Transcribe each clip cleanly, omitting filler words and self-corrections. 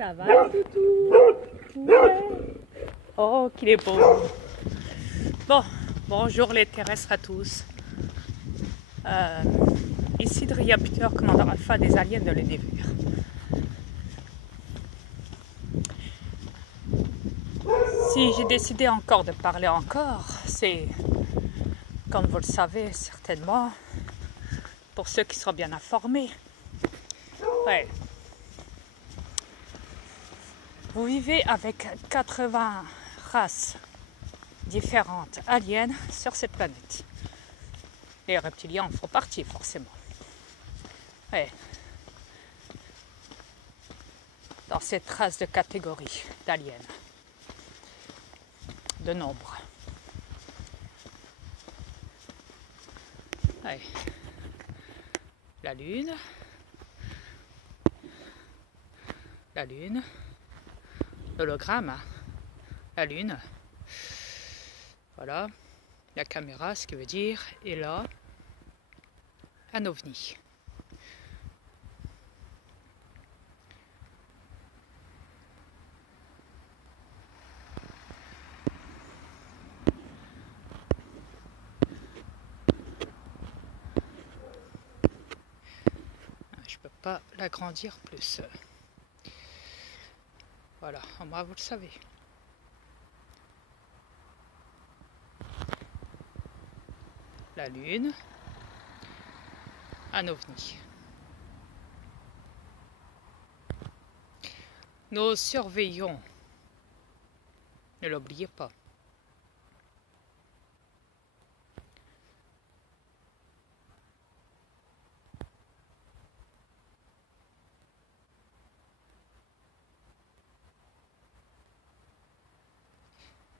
Ça va, toutou? Ouais. Oh, qu'il est beau. Bon, bonjour les terrestres à tous. Ici Dria Peter, commandant alpha des aliens de l'univers. Si j'ai décidé encore de parler encore, c'est, comme vous le savez certainement, pour ceux qui seront bien informés. Ouais. Vous vivez avec 80 races différentes aliens sur cette planète. Les reptiliens en font partie, forcément. Ouais. Dans cette race de catégorie d'aliens. De nombre. Ouais. La Lune. La Lune. L'hologramme. La Lune. Voilà. La caméra, ce qui veut dire. Et là, un ovni. Je peux pas l'agrandir plus. Voilà, au moins vous le savez. La Lune, un ovni. Nous surveillons, ne l'oubliez pas.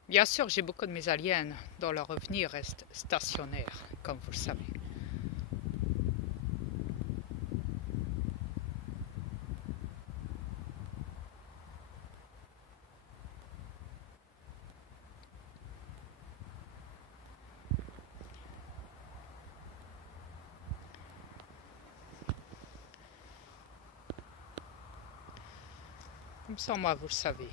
Bien sûr, j'ai beaucoup de mes aliens dont leur ovni reste stationnaire, comme vous le savez. Comme ça, moi, vous le savez.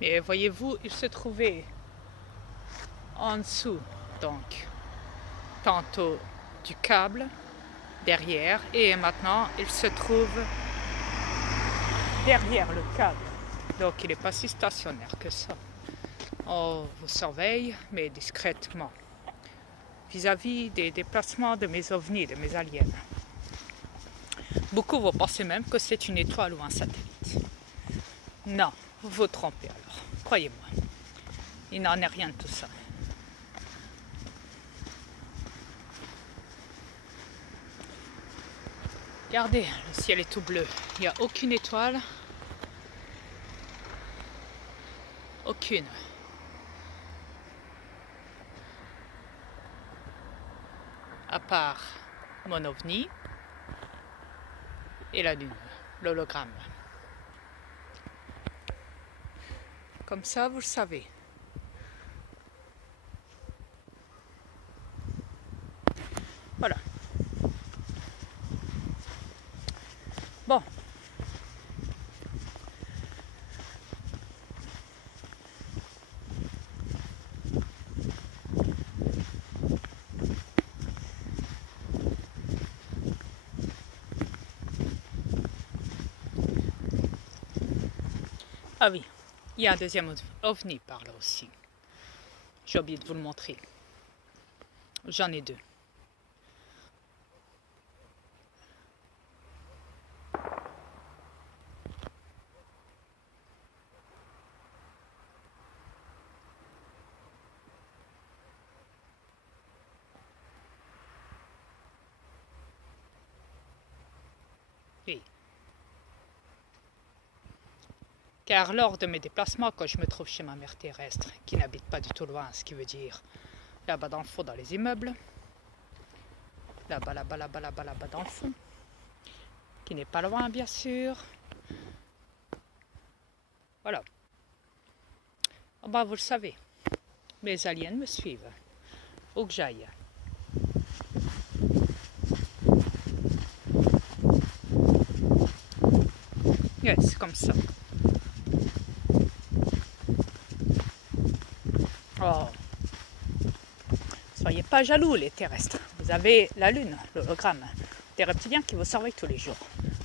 Mais voyez-vous, il se trouvait en dessous, donc, tantôt du câble, derrière, et maintenant il se trouve derrière le câble. Donc il n'est pas si stationnaire que ça. On vous surveille, mais discrètement, vis-à-vis des déplacements de mes ovnis, de mes aliens. Beaucoup vont penser même que c'est une étoile ou un satellite. Non, vous vous trompez alors, croyez-moi. Il n'en est rien de tout ça. Regardez, le ciel est tout bleu. Il n'y a aucune étoile. Aucune. À part mon ovni et la Lune, l'hologramme. Comme ça, vous le savez. Voilà. Bon. Ah oui, il y a un deuxième ovni par là aussi. J'ai oublié de vous le montrer. J'en ai deux. Oui. Car lors de mes déplacements, quand je me trouve chez ma mère terrestre, qui n'habite pas du tout loin, ce qui veut dire là-bas dans le fond, dans les immeubles, là-bas, là-bas, là-bas, là-bas, là-bas dans le fond, qui n'est pas loin, bien sûr. Voilà. Oh bah, vous le savez, mes aliens me suivent, où que j'aille. Ouais, c'est comme ça. Oh. Soyez pas jaloux, les terrestres. Vous avez la lune, l'hologramme, des reptiliens qui vous surveillent tous les jours.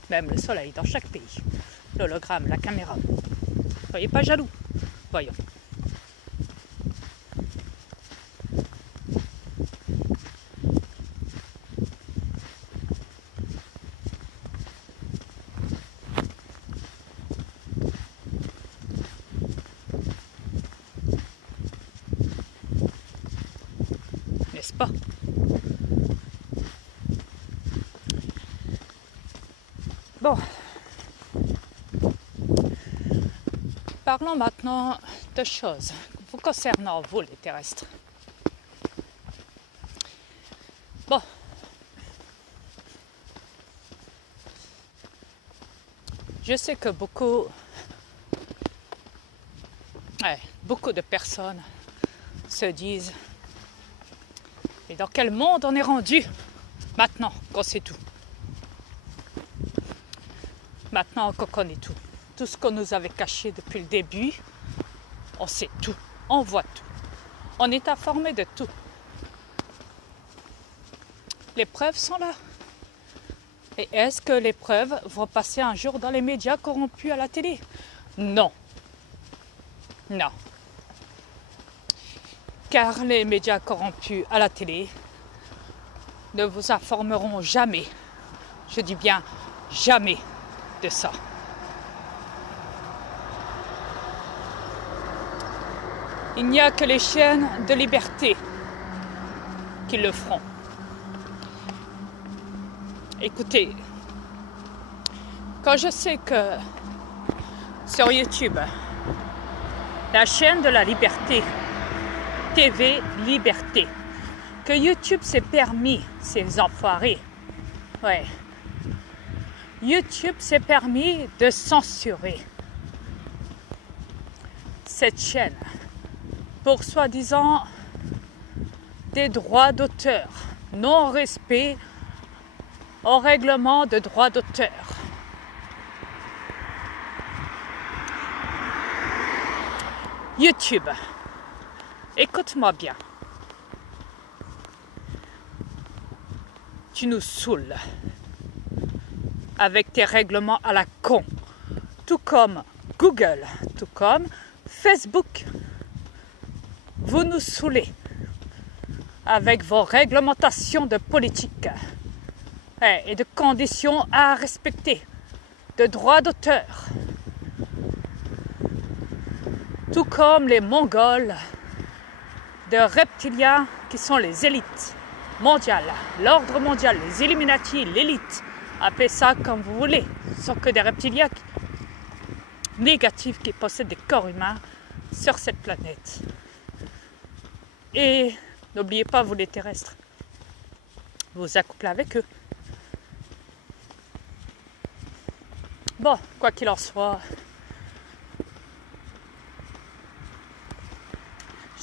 Même le soleil dans chaque pays. L'hologramme, la caméra. Soyez pas jaloux. Voyons. N'est-ce pas? Bon. Parlons maintenant de choses vous concernant, vous les terrestres. Bon. Je sais que beaucoup de personnes se disent: et dans quel monde on est rendu maintenant qu'on sait tout? Maintenant qu'on connaît tout. Tout ce qu'on nous avait caché depuis le début, on sait tout, on voit tout. On est informé de tout. Les preuves sont là. Et est-ce que les preuves vont passer un jour dans les médias corrompus à la télé? Non. Non. Car les médias corrompus à la télé ne vous informeront jamais, je dis bien jamais, de ça. Il n'y a que les chaînes de liberté qui le feront. Écoutez, quand je sais que sur YouTube, la chaîne de la liberté, TV Liberté, que YouTube s'est permis, ces enfoirés, ouais, YouTube s'est permis de censurer cette chaîne pour soi-disant des droits d'auteur, non-respect au règlement de droits d'auteur. YouTube, écoute-moi bien. Tu nous saoules avec tes règlements à la con, tout comme Google, tout comme Facebook. Vous nous saoulez avec vos réglementations de politique et de conditions à respecter, de droits d'auteur. Tout comme les Mongols, de reptiliens qui sont les élites mondiales, l'ordre mondial, les Illuminati, l'élite, appelez ça comme vous voulez, ce sont que des reptiliens négatifs qui possèdent des corps humains sur cette planète. Et n'oubliez pas, vous les terrestres, vous accouplez avec eux. Bon, quoi qu'il en soit,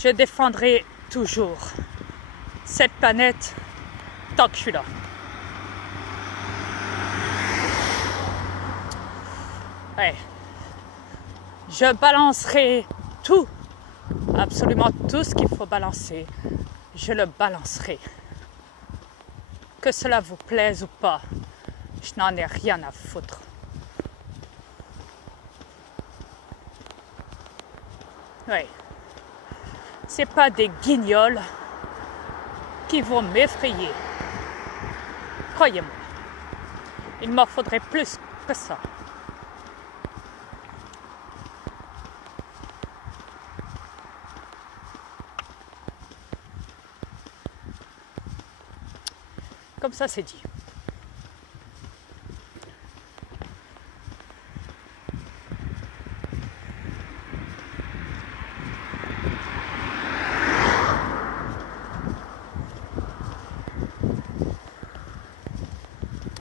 je défendrai toujours cette planète tant que je suis là. Ouais. Je balancerai tout, absolument tout ce qu'il faut balancer. Je le balancerai. Que cela vous plaise ou pas, je n'en ai rien à foutre. Oui. C'est pas des guignols qui vont m'effrayer. Croyez-moi, il m'en faudrait plus que ça. Comme ça, c'est dit.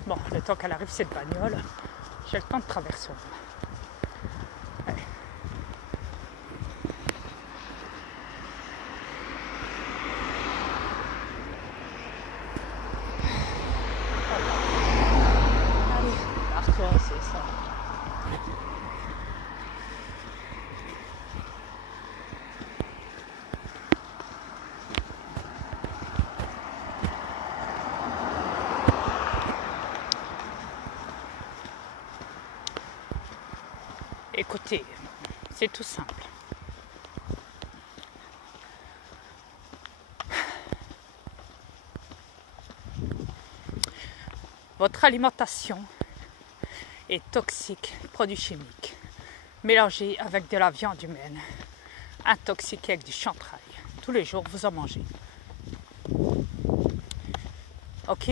Bon, le temps qu'elle arrive, cette bagnole, j'ai le temps de traverser. Allez. Allez, barre-toi, c'est ça. Écoutez, c'est tout simple. Votre alimentation est toxique, produits chimiques, mélangés avec de la viande humaine, intoxiqués avec du chantrail. Tous les jours, vous en mangez. Ok?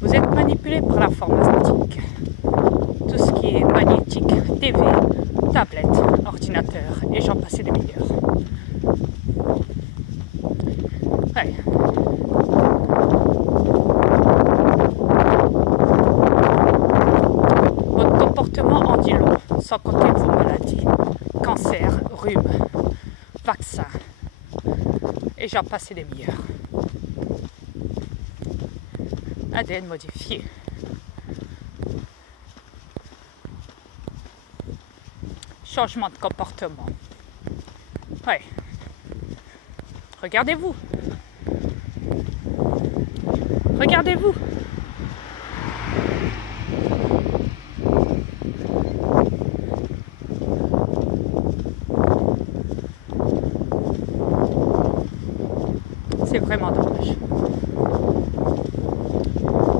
Vous êtes manipulé par l'informatique. Tout ce qui est magnétique, TV, tablette, ordinateur et j'en passe des meilleurs. Ouais. Votre comportement en dit long, sans compter vos maladies, cancer, rhume, vaccins et j'en passe des meilleurs. ADN modifié. Changement de comportement. Ouais. Regardez-vous. Regardez-vous. C'est vraiment dommage.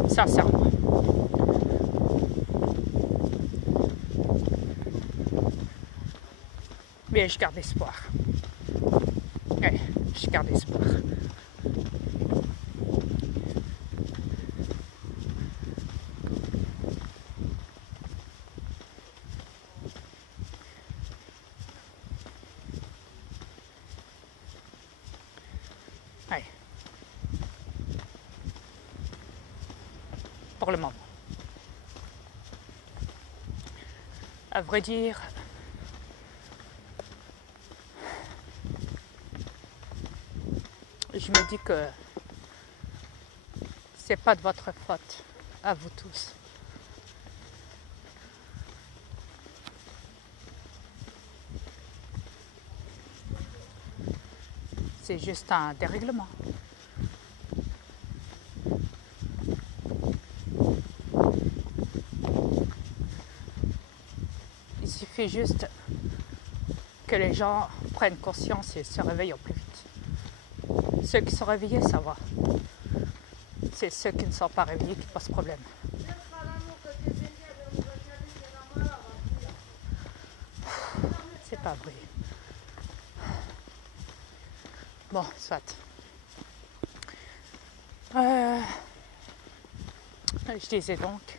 Sincèrement. Mais je garde espoir. Ouais, je garde espoir. Ouais. Pour le moment. À vrai dire, je me dis que c'est pas de votre faute, à vous tous. C'est juste un dérèglement. Il suffit juste que les gens prennent conscience et se réveillent au plus vite. Ceux qui sont réveillés, ça va. C'est ceux qui ne sont pas réveillés qui posent problème. C'est pas vrai. Bon, soit. Je disais donc,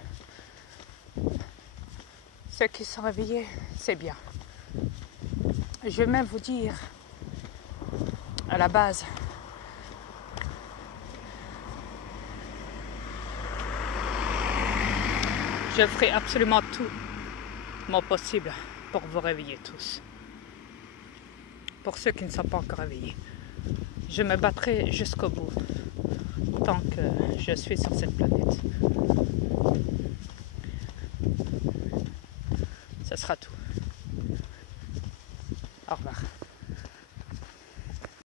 ceux qui sont réveillés, c'est bien. Je vais même vous dire, à la base, je ferai absolument tout mon possible pour vous réveiller tous. Pour ceux qui ne sont pas encore réveillés. Je me battrai jusqu'au bout, tant que je suis sur cette planète. Ce sera tout.